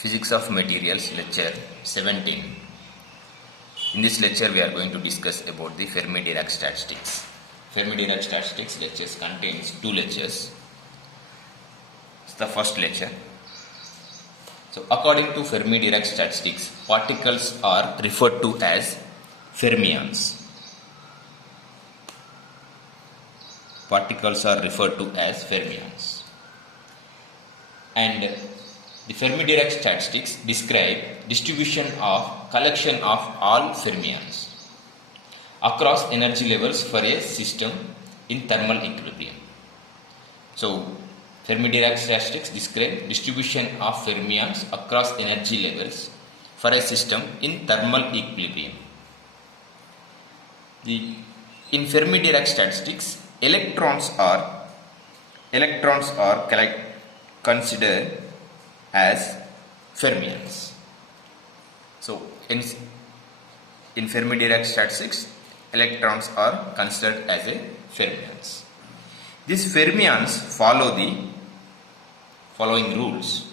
Physics of Materials lecture 17. In this lecture we are going to discuss about the Fermi-Dirac statistics. Fermi-Dirac statistics lectures contains two lectures. It's the first lecture. So according to Fermi-Dirac statistics, particles are referred to as fermions. Particles are referred to as fermions. And the Fermi-Dirac statistics describe distribution of collection of all fermions across energy levels for a system in thermal equilibrium. So, Fermi-Dirac statistics describe distribution of fermions across energy levels for a system in thermal equilibrium. In Fermi-Dirac statistics, electrons are considered as fermions. So in Fermi-Dirac statistics, electrons are considered as a fermions. These fermions follow the following rules.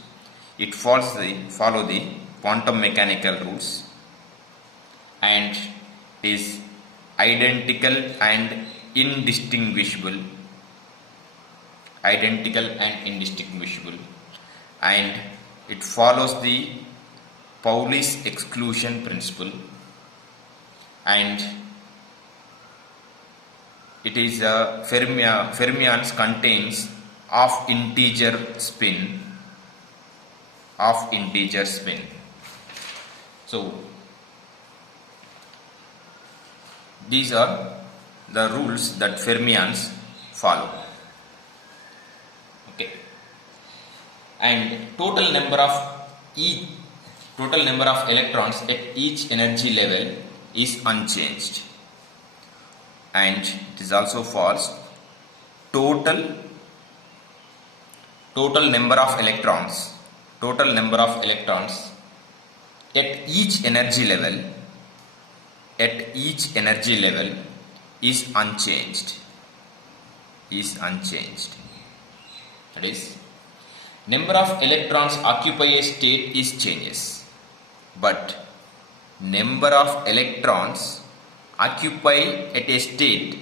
It follow the quantum mechanical rules and is identical and indistinguishable, and it follows the Pauli's exclusion principle, and it is fermions contains of integer spin. So these are the rules that fermions follow. Okay. And total number of electrons at each energy level is unchanged, and it is also false. Total number of electrons at each energy level is unchanged. That is, number of electrons occupy a state is changes, but number of electrons occupy at a state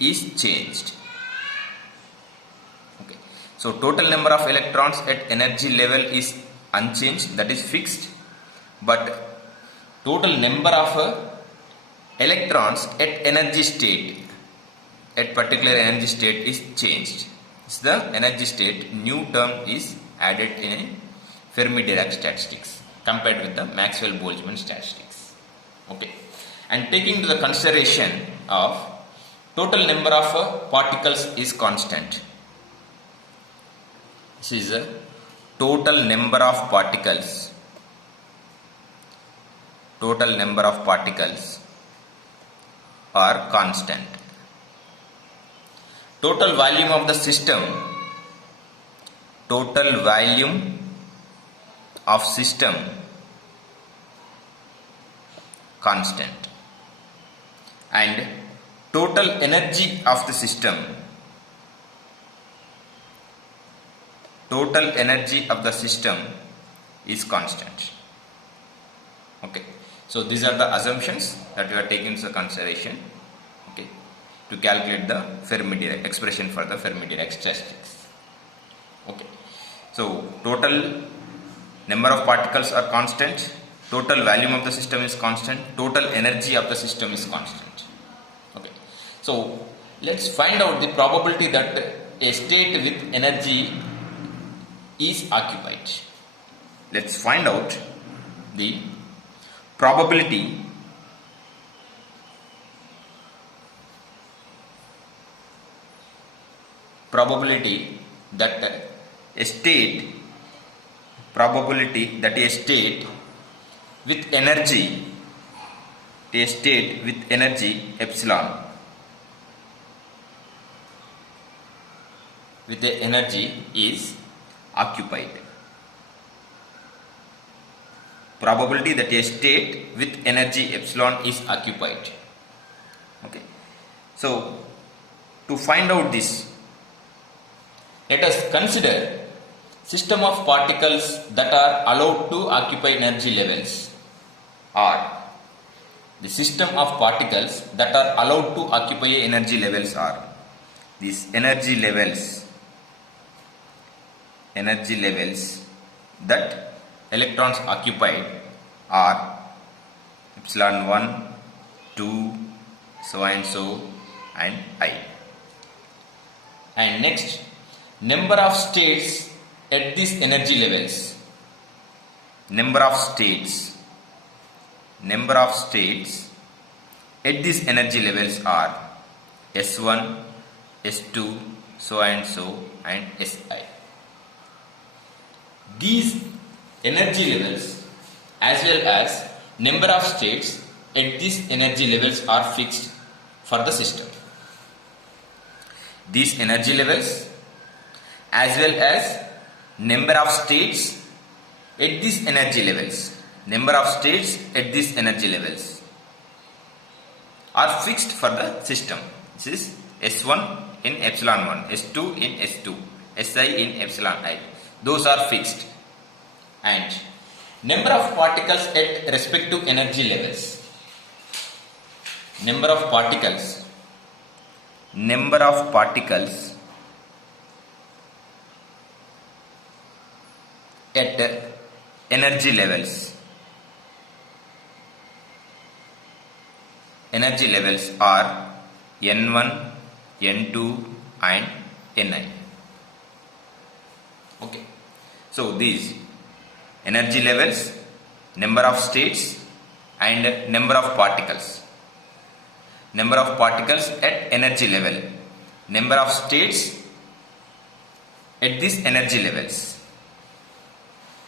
is changed. Okay. So total number of electrons at energy level is unchanged, that is fixed, but total number of electrons at energy state, at particular energy state, is changed. It's the energy state. New term is added in Fermi-Dirac statistics compared with the Maxwell-Boltzmann statistics. Okay, and taking into the consideration of total number of particles is constant. This is a total number of particles. Total number of particles are constant. Total volume of the system, constant, and total energy of the system, is constant. Okay, so these are the assumptions that we are taking into consideration, okay, to calculate the Fermi-Dirac expression for the Fermi-Dirac statistics. Okay, so total number of particles are constant, total volume of the system is constant, total energy of the system is constant. Okay, so let's find out the probability that a state with energy is occupied. Let's find out the probability that a state with energy epsilon with the energy is occupied. Probability that a state with energy epsilon is occupied. Okay, so to find out this, let us consider system of particles that are allowed to occupy energy levels are the system of particles that are allowed to occupy energy levels are these energy levels that electrons occupied are epsilon 1, 2, so and so and I. And next, number of states at these energy levels. Number of states at these energy levels are S1, S2, so and so and Si. These energy levels as well as number of states at these energy levels are fixed for the system. These energy levels as well as number of states at these energy levels are fixed for the system. This is S1 in epsilon 1, S2 in S2, Si in epsilon I. Those are fixed. And number of particles at respective energy levels. Number of particles at energy levels are N1, N2 and Ni. Okay. So these energy levels, number of states and number of particles. Number of particles at energy level, number of states at these energy levels.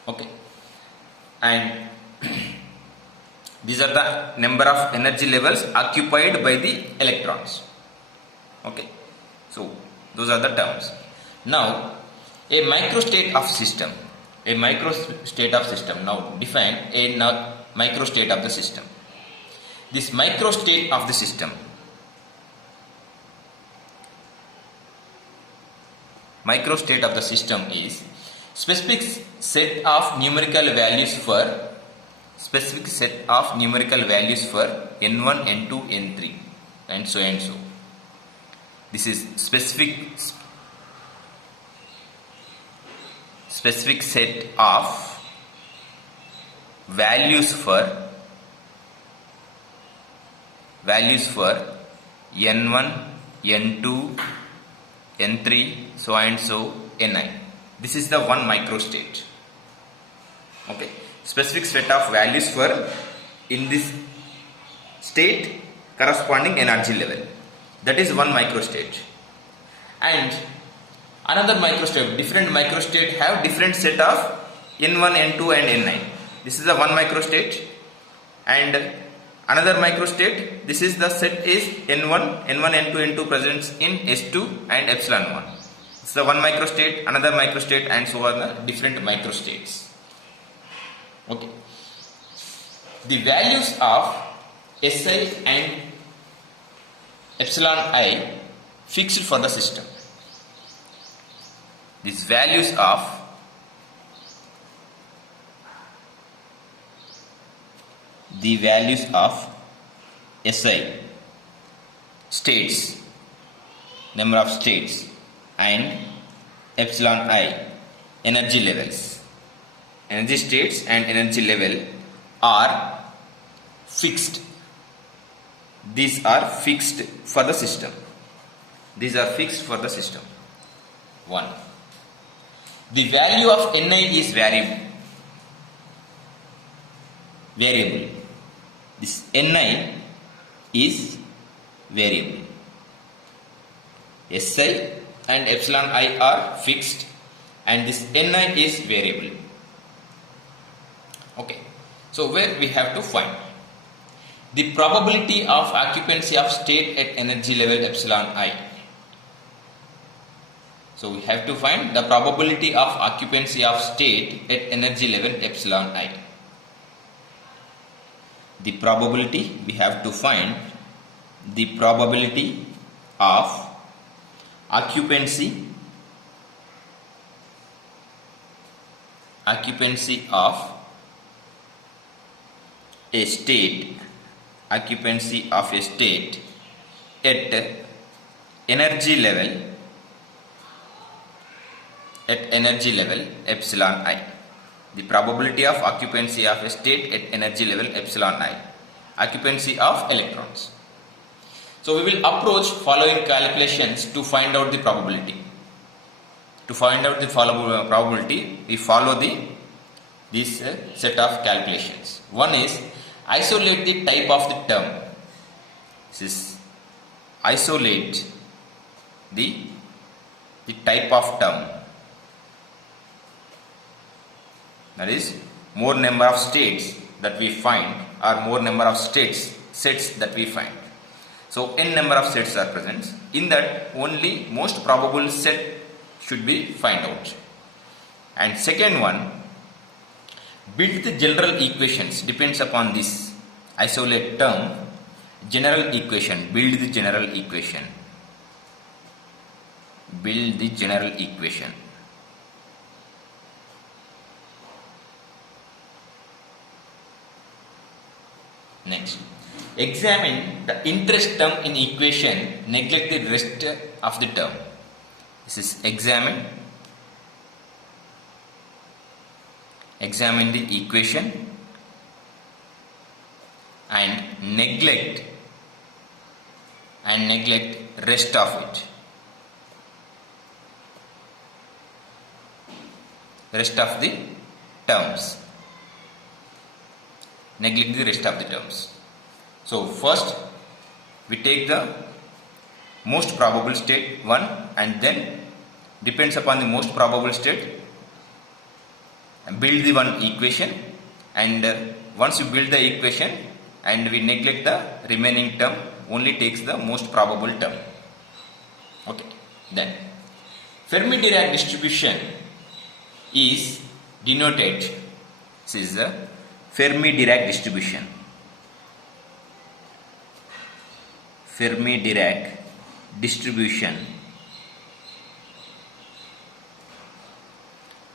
Okay. And these are the number of energy levels occupied by the electrons. Okay. So those are the terms. Now a microstate of system. Now define a microstate of the system. This microstate of the system is specific set of numerical values for n1, n2, n3 and so and so. This is specific set of values for n1, n2, n3, so and so, ni. This is the one microstate. Okay. Specific set of values for in this state corresponding energy level. That is one microstate. And another microstate, different microstate have different set of n1, n2 and ni. This is the one microstate. And another microstate, this is the set is n1, n2, n2 presents in S2 and epsilon 1. It's the one microstate, another microstate and so on the different microstates. Okay. The values of Si and epsilon I fixed for the system. These values of Si states, number of states and epsilon I energy levels. Energy states and energy level are fixed. These are fixed for the system. 1. The value of Ni is variable. This Ni is variable. Si and epsilon I are fixed and this Ni is variable. Okay. So where we have to find the probability of occupancy of state at energy level epsilon I. So we have to find the probability of occupancy of state at energy level epsilon I. The probability, we have to find the probability of occupancy occupancy of a state at energy level epsilon I. The probability of occupancy of a state at energy level epsilon I. Occupancy of electrons. So we will approach following calculations to find out the probability. To find out the probability, we follow this set of calculations. One is isolate the type of the term. This is isolate the type of term. That is, more number of states that we find or more number of sets that we find. So n number of sets are present. In that, only most probable set should be find out. And second one, build the general equations. Depends upon this isolate term. General equation. Build the general equation. Build the general equation. Next, examine the interest term in equation, neglect the rest of the term. This is examine the equation and neglect rest of it. Rest of the terms. Neglect the rest of the terms. So first we take the most probable state 1 and then depends upon the most probable state build the one equation, and once you build the equation and we neglect the remaining term, only takes the most probable term. Okay. Then Fermi-Dirac distribution is denoted. This is the Fermi-Dirac distribution. Fermi-Dirac distribution.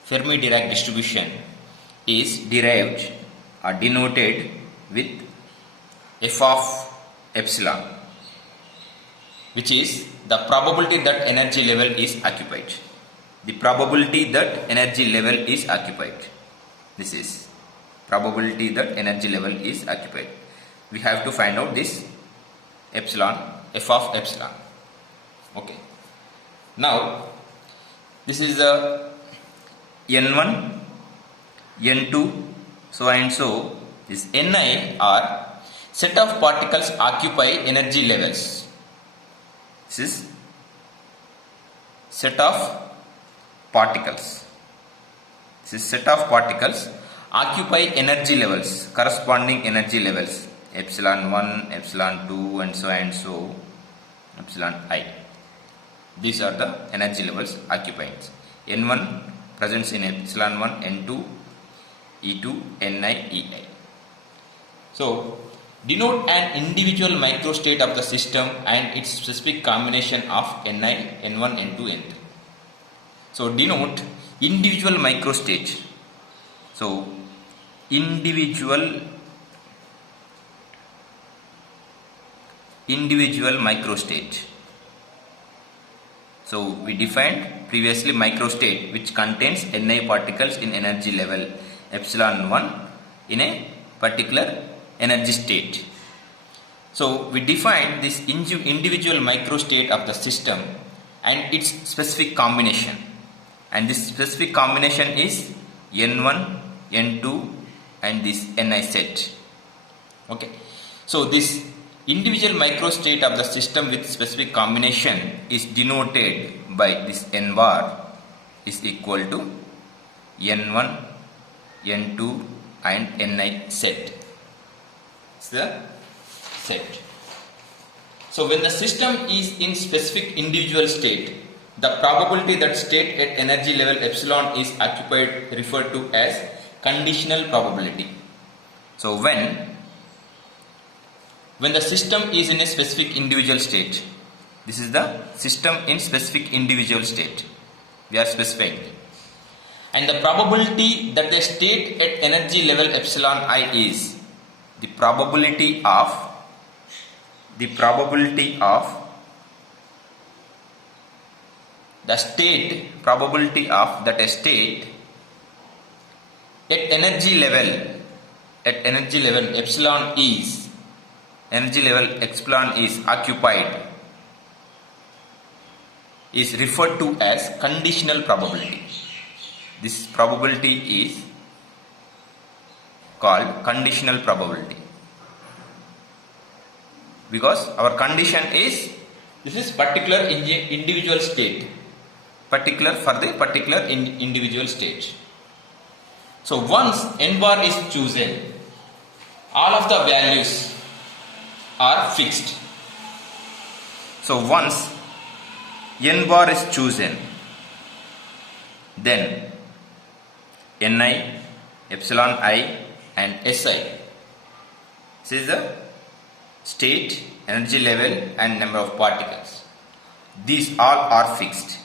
Fermi-Dirac distribution is derived or denoted with f of epsilon, which is the probability that energy level is occupied. The probability that energy level is occupied. This is probability that energy level is occupied. We have to find out this epsilon, f of epsilon. Okay. Now this is the n1, n2, so and so. This ni are set of particles occupy energy levels. This is set of particles. This is set of particles occupy energy levels, corresponding energy levels, epsilon 1, epsilon 2 and so epsilon I. These are the energy levels occupied. N1 presents in epsilon 1, N2, E2, Ni, Ei. So denote an individual microstate of the system and its specific combination of Ni, N1, N2, N3. So denote individual microstate. So individual microstate. So we defined previously microstate which contains Ni particles in energy level epsilon 1 in a particular energy state. So we defined this individual microstate of the system and its specific combination, and this specific combination is N1, N2 and this Ni set. Okay. So this individual microstate of the system with specific combination is denoted by this n bar is equal to n1, n2 and ni set. It's the set. So when the system is in specific individual state, the probability that state at energy level epsilon is occupied referred to as conditional probability. So when the system is in a specific individual state, this is the system in specific individual state, we are specifying, and the probability that the state at energy level epsilon I is the probability of the state probability of that a state at energy level epsilon is occupied is referred to as conditional probability. This probability is called conditional probability because our condition is this is particular individual state, particular for the particular individual state. So once n bar is chosen, all of the values are fixed. So once n bar is chosen, then Ni, epsilon I and Si. This is the state, energy level and number of particles. These all are fixed.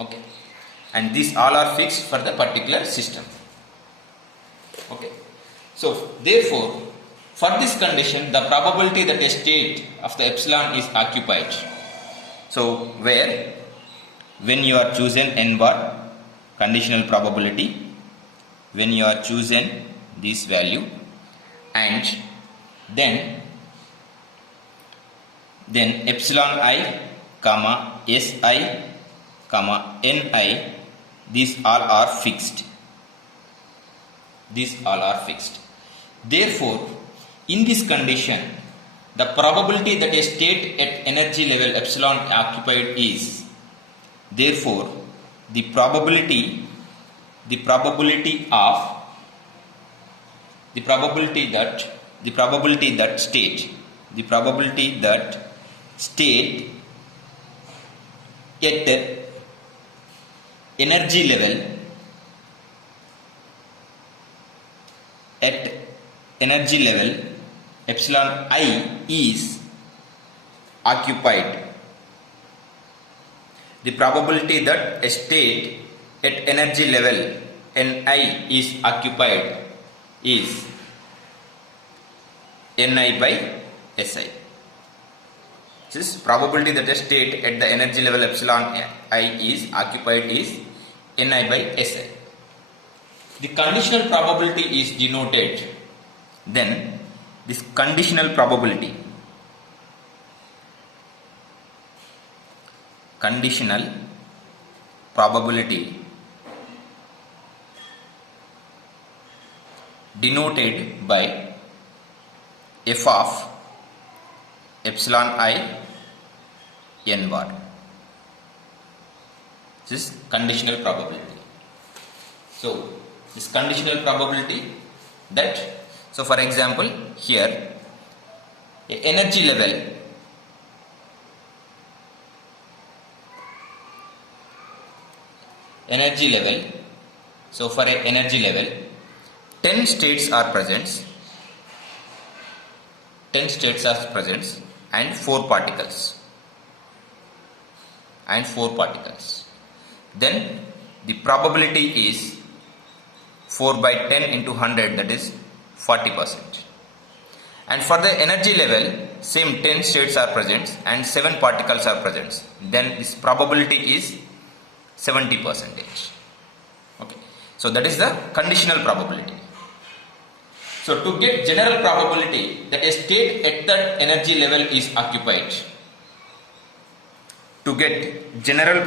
Okay. And these all are fixed for the particular system. Okay. So therefore, for this condition, the probability that a state of the epsilon is occupied. So where when you are chosen n bar, conditional probability, when you are chosen this value, and then epsilon I, comma Si, comma Ni, these all are fixed. Therefore, in this condition, the probability that a state at energy level epsilon occupied is, therefore, the probability that state at energy level epsilon I is occupied. The probability that a state at energy level Ni is occupied is Ni by Si. This probability that a state at the energy level epsilon I is occupied is Ni by Si. The conditional probability is denoted. Then this conditional probability denoted by f of epsilon I n bar. This is conditional probability. So this conditional probability that, so for example here energy level so for a energy level 10 states are present and 4 particles. Then the probability is 4 by 10 into 100, that is 40%. And for the energy level, same 10 states are present and 7 particles are present. Then this probability is 70%. Okay. So that is the conditional probability. So to get general probability that a state at that energy level is occupied, to get general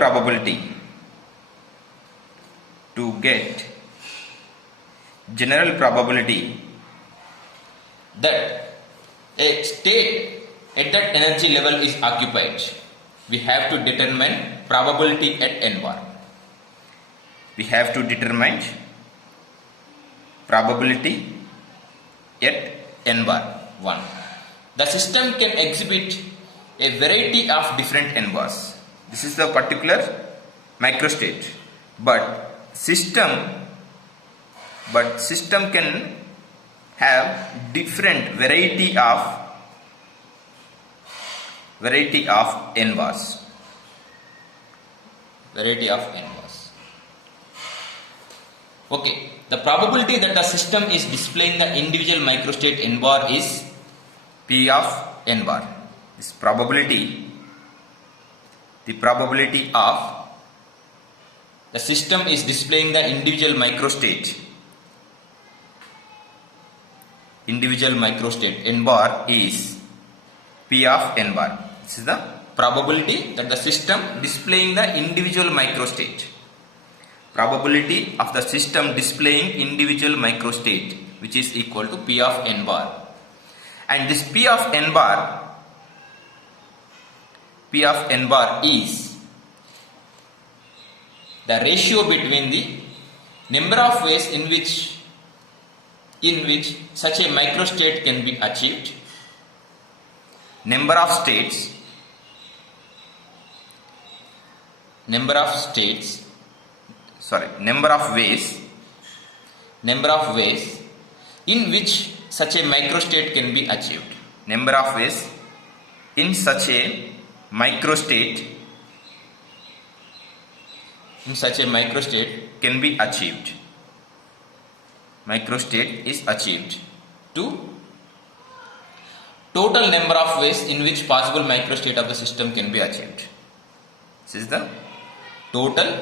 probability that a state at that energy level is occupied, we have to determine probability at n bar. We have to determine probability at n bar 1. The system can exhibit a variety of different n bars. This is the particular microstate, but system can have different variety of n bars. variety of n bars. Okay, the probability that the system is displaying the individual microstate n bar is P of n bar. This probability, the probability of the system is displaying the individual microstate n bar is P of n bar. This is the probability that the system displaying the individual microstate. Probability of the system displaying individual microstate, which is equal to P of n bar. And this P of n bar is the ratio between the number of ways in which such a microstate can be achieved, number of ways in which such a microstate can be achieved. Number of ways in such a microstate can be achieved. Microstate is achieved to total number of ways in which possible microstate of the system can be achieved. This is the total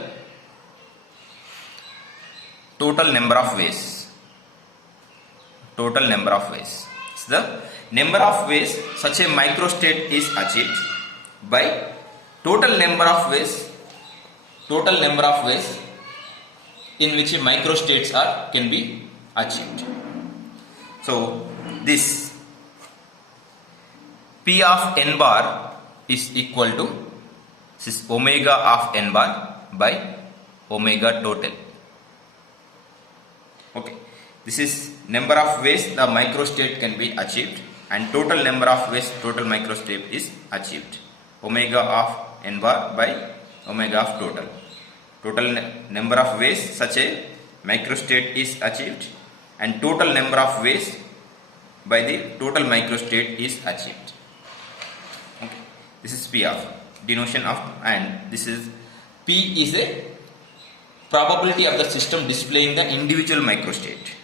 number of ways. It's the number of ways such a microstate is achieved by total number of ways in which microstates can be achieved. So this P of n bar is equal to this is omega of n bar by omega total. Okay, this is number of ways the microstate can be achieved and total number of ways total microstate is achieved. Omega of n bar by omega of total. Total number of ways such a microstate is achieved and total number of ways by the total microstate is achieved. Okay, this is P of denotion of, and this is P is a probability of the system displaying the individual microstate.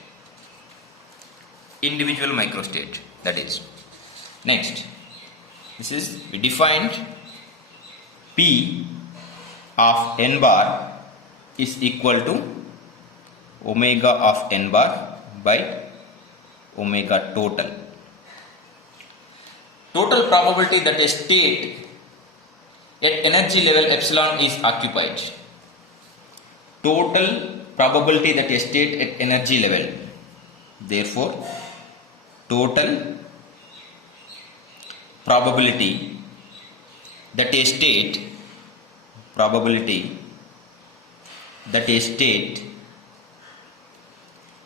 That is. Next, this is we defined P of n bar is equal to omega of n bar by omega total. Total probability that a state at energy level epsilon is occupied. Total probability that a state at energy level. Therefore, total probability that a state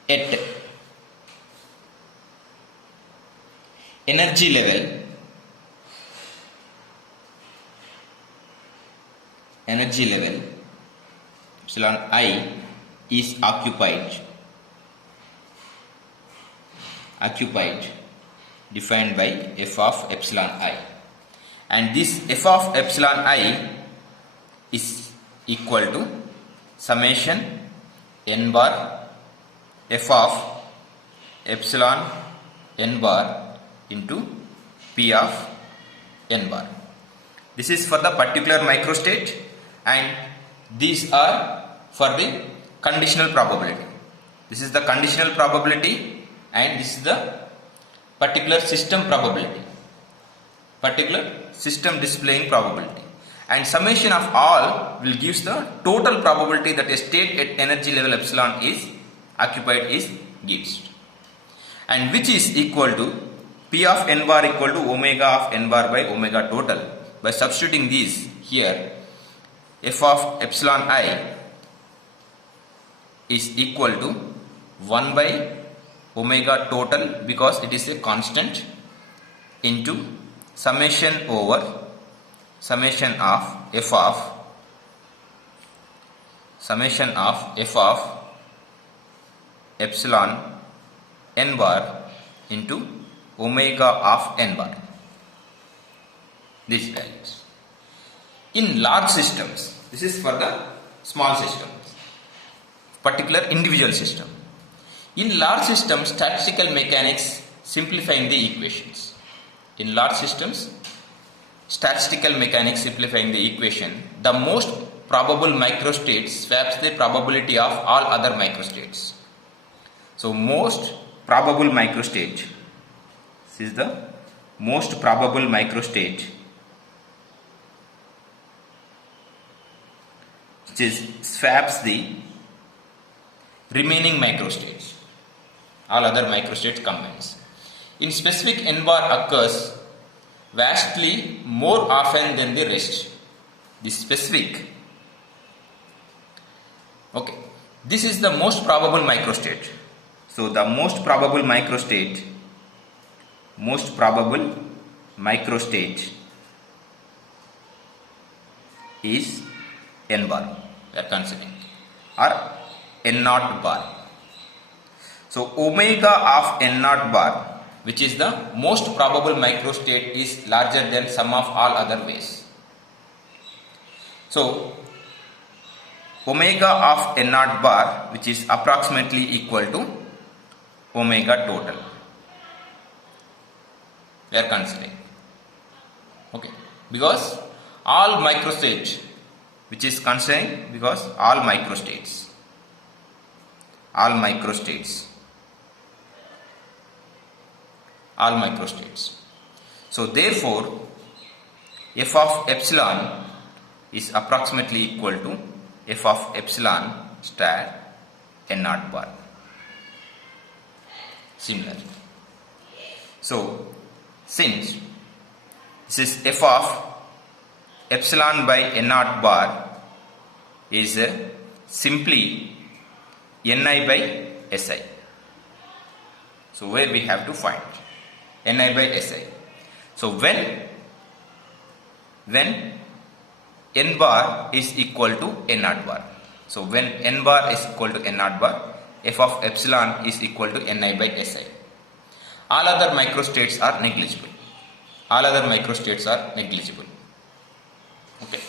at energy level epsilon I is occupied defined by f of epsilon I, and this f of epsilon I is equal to summation n bar f of epsilon n bar into P of n bar. This is for the particular microstate and these are for the conditional probability. This is the conditional probability and this is the particular system probability, particular system displaying probability, and summation of all will gives the total probability that a state at energy level epsilon is occupied is gives, and which is equal to P of n bar equal to omega of n bar by omega total. By substituting these here, f of epsilon I is equal to 1 by omega total because it is a constant into summation over summation of f of epsilon n bar into omega of n bar. These values. In large systems, This is for the small system, particular individual system. In large systems, statistical mechanics simplifying the equations. In large systems, statistical mechanics simplifying the equation, the most probable microstate swaps the probability of all other microstates. So most probable microstate, this is the most probable microstate, which is swaps the remaining microstates, all other microstates combines. In specific, n bar occurs vastly more often than the rest. The specific, okay, this is the most probable microstate. So the most probable microstate is n bar, we are considering, or n naught bar. So omega of n naught bar, which is the most probable microstate, is larger than sum of all other ways. So omega of n naught bar, which is approximately equal to omega total, we are considering. Okay, because all microstates, which is considering, because all microstates. So therefore, f of epsilon is approximately equal to f of epsilon star n naught bar. Similar. So since this is f of epsilon by n naught bar is simply ni by si. So where we have to find ni by si. So when n bar is equal to n naught bar. So when n bar is equal to n naught bar, f of epsilon is equal to ni by si. All other microstates are negligible. Okay.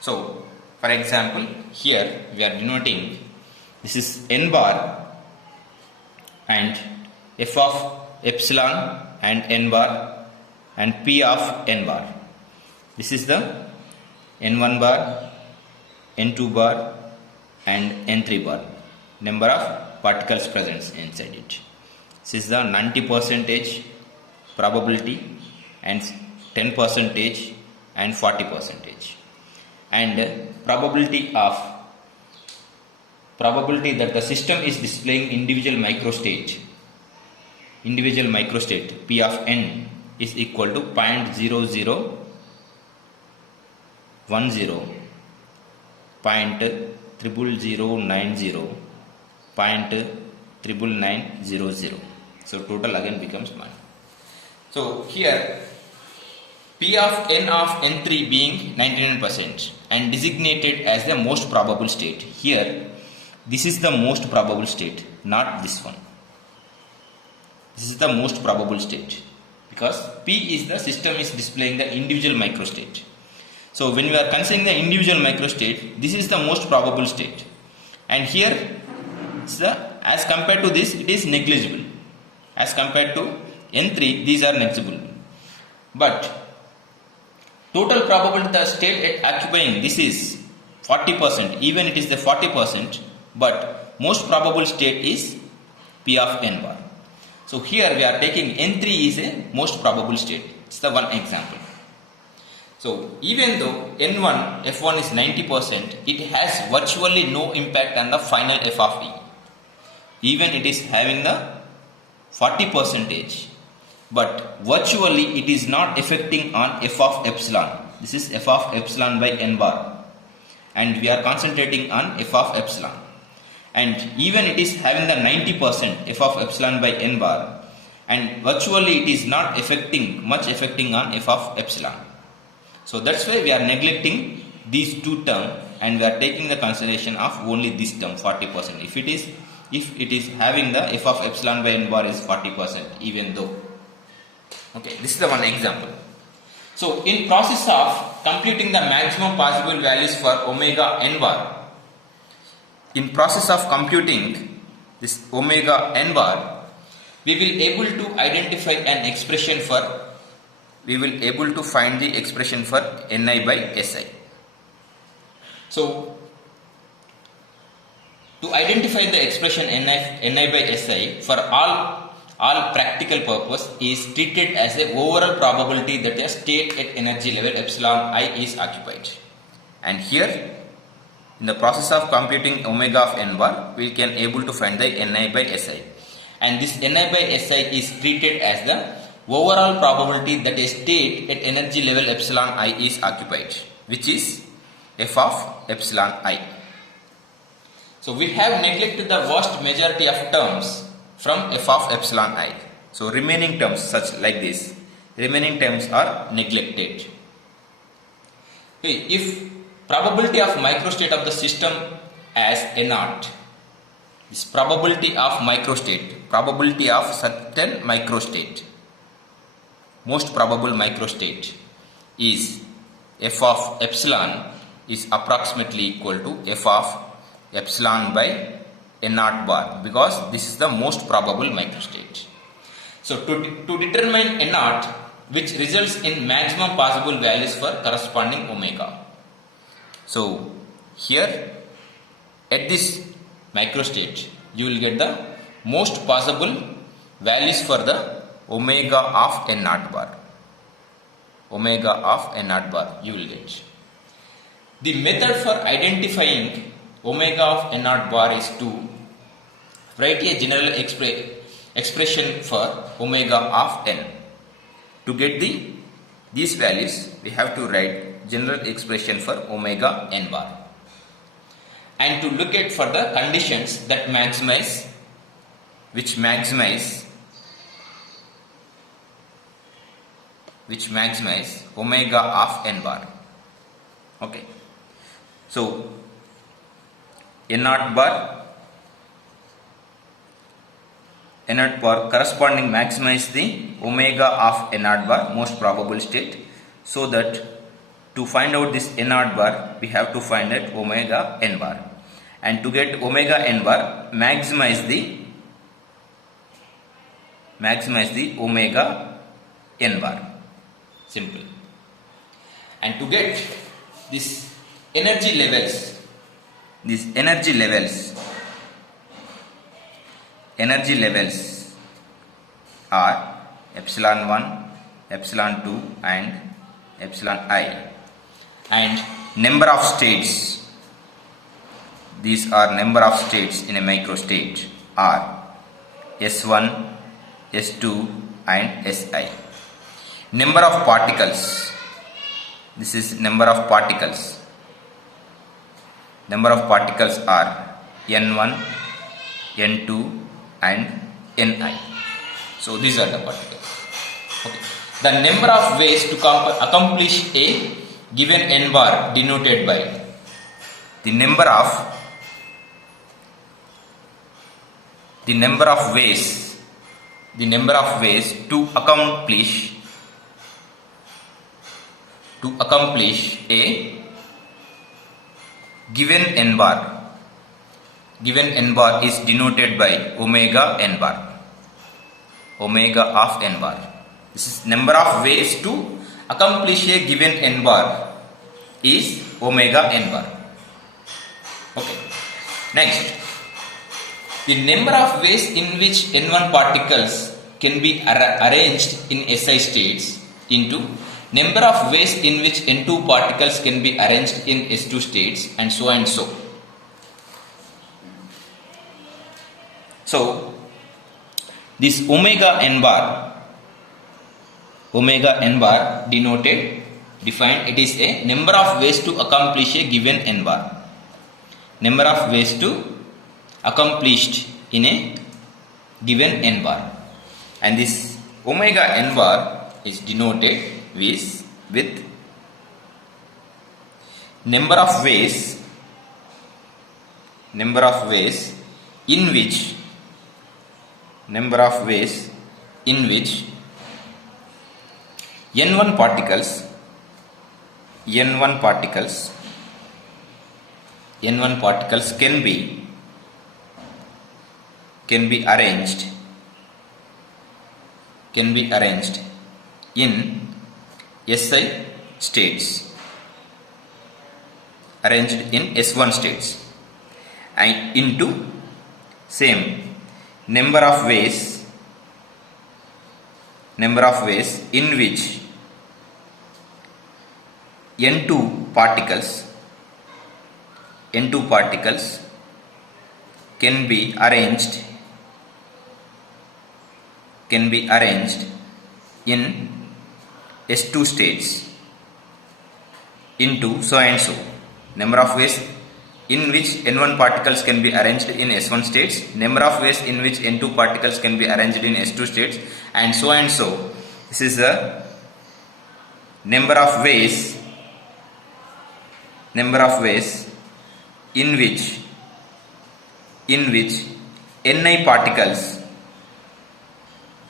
So for example, here we are denoting, this is n bar and f of epsilon and n bar and p of n bar. This is the n1 bar, n2 bar and n3 bar, number of particles present inside it. This is the 90% probability and 10% and 40%, and probability that the system is displaying individual microstate p of n is equal to 0.0010, 0.0090, 0.99900. So total again becomes 1. So here p of n3 being 99% and designated as the most probable state. Here this is the most probable state, not this one. This is the most probable state because p is the system is displaying the individual microstate. So when we are considering the individual microstate, this is the most probable state, and here as compared to this it is negligible. As compared to n3, these are negligible, but total probability the state occupying this is 40%. Even it is the 40%, but most probable state is p of n bar. So here we are taking n3 is a most probable state. It's the one example. So even though n1 f1 is 90%, it has virtually no impact on the final f of e. Even it is having the 40%, but virtually it is not affecting on f of epsilon. This is f of epsilon by n bar, and we are concentrating on f of epsilon. And even it is having the 90% f of epsilon by n bar, and virtually it is not much affecting on f of epsilon. So that's why we are neglecting these two terms and we are taking the consideration of only this term 40%. If it is having the f of epsilon by n bar is 40%, even though. Okay, this is the one example. So in process of computing the maximum possible values for omega n bar, in process of computing this omega n bar, we will able to identify an expression for, we will able to find the expression for Ni by Si. So to identify the expression Ni by Si for all practical purpose is treated as a overall probability that a state at energy level epsilon I is occupied. And here in the process of computing omega of n bar, we can able to find the Ni by Si. And this Ni by Si is treated as the overall probability that a state at energy level epsilon I is occupied, which is f of epsilon I. So we have neglected the vast majority of terms from f of epsilon I. So remaining terms such like this, remaining terms are neglected. Okay, if probability of microstate of the system as N0, this probability of microstate, probability of certain microstate, most probable microstate is f of epsilon is approximately equal to f of epsilon by N0 bar, because this is the most probable microstate. So to determine N0, which results in maximum possible values for corresponding omega. So here at this microstate you will get the most possible values for the omega of N0 bar. Omega of N0 bar you will get. The method for identifying omega of N0 bar is to write a general expression for omega of n. To get these values, we have to write general expression for omega n bar, and to look at for the conditions that maximize, which maximize omega of n bar. Okay, so N0 bar corresponding maximize the omega of N0 bar, most probable state. So that to find out this N0 bar, we have to find out omega n bar, and to get omega n bar, maximize the omega n bar. Simple. And to get this energy levels, energy levels are epsilon 1, epsilon 2 and epsilon I, and number of states, these are number of states in a microstate are S1, S2 and Si. Number of particles, this is number of particles. Number of particles are N1, N2 and Ni. So these are the particles. Okay. The number of ways to accomplish a given n bar denoted by the number of ways to accomplish a given n bar. Given n bar is denoted by omega n bar. Omega of n bar. This is number of ways to accomplish a given n bar is omega n bar. Okay. Next, the number of ways in which n1 particles can be arranged in Si states into number of ways in which n2 particles can be arranged in S2 states, and so and so. So this omega n bar defined, it is a number of ways to accomplish a given n bar. Number of ways to accomplished in a given n bar, and this omega n bar is denoted with number of ways in which n1 particles n1 particles can be arranged in SI states, arranged in S1 states, and into same number of ways in which N2 particles can be arranged in S2 states into so and so. Number of ways in which N1 particles can be arranged in S1 states, number of ways in which N2 particles can be arranged in S2 states, and so and so. This is the number of ways in which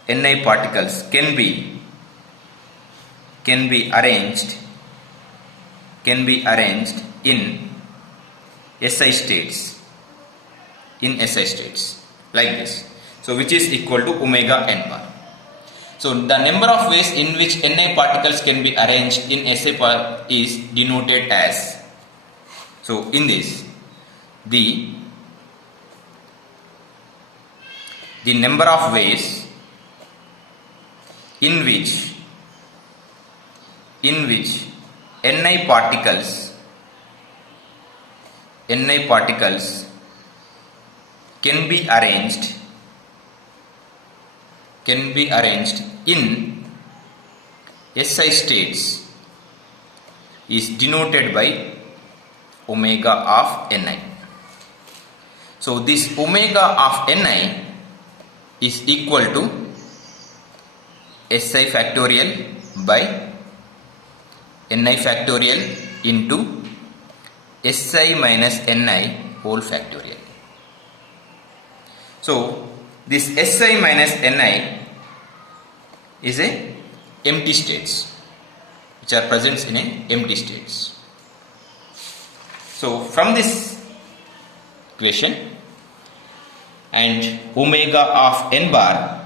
Ni particles can be arranged in SI states, like this. So which is equal to omega n bar. So the number of ways in which Ni particles can be arranged in SI bar is denoted as, so in this, the number of ways in which Ni particles can be arranged in SI states is denoted by omega of Ni. So this omega of Ni is equal to Si factorial by Ni factorial into Si minus Ni whole factorial. So this Si minus Ni is a empty states, which are present in a empty states. So from this equation, and omega of n bar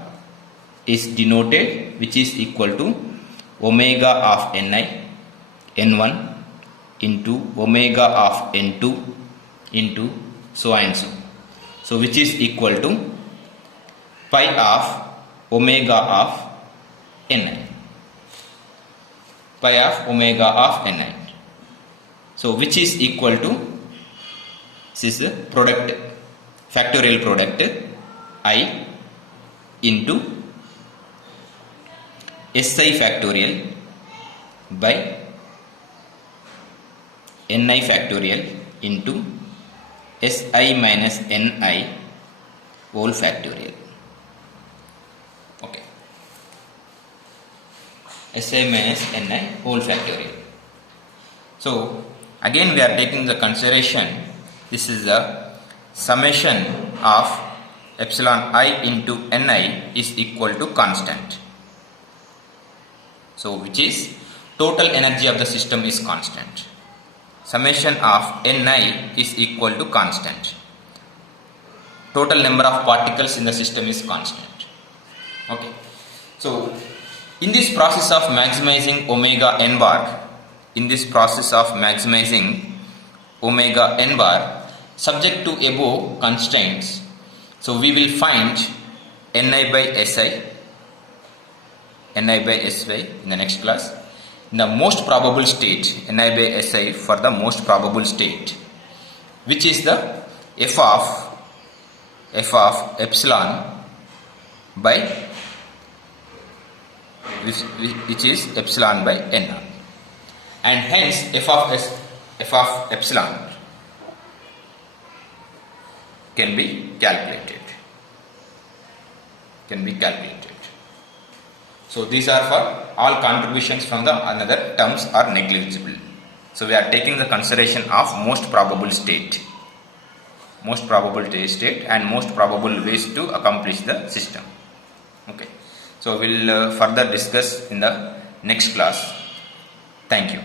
is denoted, which is equal to omega of Ni n1 into omega of n2 into so and so. So which is equal to pi of omega of Ni. So which is equal to, this is the product, factorial product, I into Si factorial by Ni factorial into Si minus Ni whole factorial. Okay. Si minus Ni whole factorial. So again we are taking the consideration, this is the summation of epsilon I into Ni is equal to constant. So which is total energy of the system is constant. Summation of Ni is equal to constant. Total number of particles in the system is constant. Okay. So in this process of maximizing omega n bar, subject to above constraints, so we will find Ni by Si in the next class. In the most probable state, Ni by Si for the most probable state, which is the f of epsilon by which is epsilon by n, and hence f of epsilon can be calculated. So these are for all contributions from the another terms are negligible. So we are taking the consideration of most probable state and most probable ways to accomplish the system. Okay. So we'll further discuss in the next class. Thank you.